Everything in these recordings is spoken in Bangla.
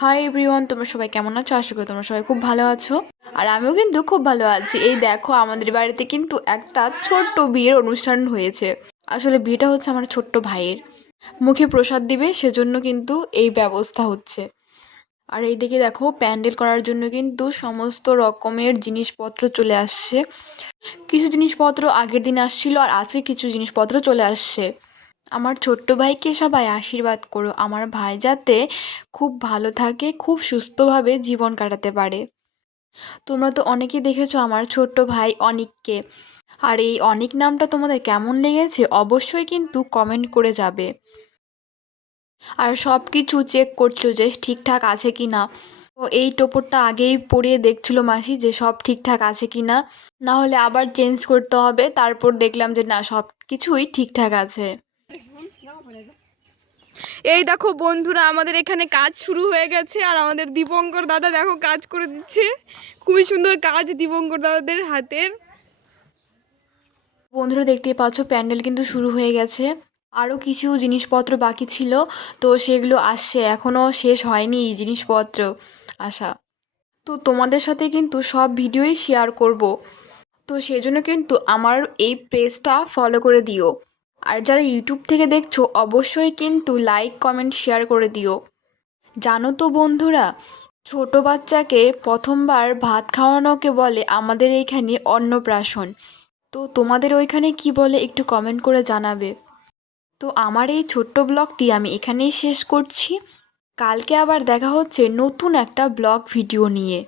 হাই এভরিওয়ান, তোমরা সবাই কেমন আছো? আশা করি তোমরা সবাই খুব ভালো আছো। আর আমিও কিন্তু খুব ভালো আছি। এই দেখো, আমাদের বাড়িতে কিন্তু একটা ছোট্ট বিয়ের অনুষ্ঠান হয়েছে। আসলে বিয়েটা হচ্ছে আমার ছোট্ট ভাইয়ের, মুখে প্রসাদ দিবে, সেজন্য কিন্তু এই ব্যবস্থা হচ্ছে। আর এইদিকে দেখো, প্যান্ডেল করার জন্য কিন্তু সমস্ত রকমের জিনিসপত্র চলে আসছে। কিছু জিনিসপত্র আগের দিন আসছিল, আর আজকে কিছু জিনিসপত্র চলে আসছে। আমার ছোট্ট ভাইকে সবাই আশীর্বাদ করো, আমার ভাই যাতে খুব ভালো থাকে, খুব সুস্থভাবে জীবন কাটাতে পারে। তোমরা তো অনেকেই দেখেছো আমার ছোট্ট ভাই অনিককে। আর এই অনিক নামটা তোমাদের কেমন লেগেছে অবশ্যই কিন্তু কমেন্ট করে যাবে। আর সব কিছু চেক করছিল যে ঠিকঠাক আছে কি না। তো এই টোপরটা আগেই পরিয়ে দেখছিল মাসি যে সব ঠিকঠাক আছে কি না, না হলে আবার চেঞ্জ করতে হবে। তারপর দেখলাম যে না, সব কিছুই ঠিকঠাক আছে। এই দেখো বন্ধুরা, আমাদের এখানে কাজ শুরু হয়ে গেছে আর আমাদের দীপঙ্কর দাদা দেখো কাজ করে দিচ্ছে। খুবই সুন্দর কাজ দীপঙ্কর দাদাদের হাতের। বন্ধুরা দেখতেই পাচ্ছ, প্যান্ডেল কিন্তু শুরু হয়ে গেছে। আরও কিছু জিনিসপত্র বাকি ছিল, তো সেগুলো আসছে, এখনও শেষ হয়নি এই জিনিসপত্র আসা। তো তোমাদের সাথে কিন্তু সব ভিডিওই শেয়ার করব। তো সেজন্য কিন্তু আমার এই পেজটা ফলো করে দিও। আর যারা ইউটিউব থেকে দেখছো অবশ্যই কিন্তু লাইক কমেন্ট শেয়ার করে দিও। জানো তো বন্ধুরা, ছোট বাচ্চাকে প্রথমবার ভাত খাওয়ানোকে বলে আমাদের এইখানে অন্নপ্রাশন। তো তোমাদের ওইখানে কি বলে একটু কমেন্ট করে জানাবে। তো আমার এই ছোট্ট ব্লগটি আমি এখানেই শেষ করছি। কালকে আবার দেখা হচ্ছে নতুন একটা ব্লগ ভিডিও নিয়ে।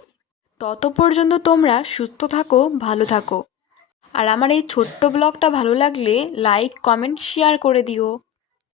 তত পর্যন্ত তোমরা সুস্থ থাকো, ভালো থাকো। আর আমার এই ছোট্ট ব্লগটা ভালো লাগলে লাইক কমেন্ট শেয়ার করে দিও।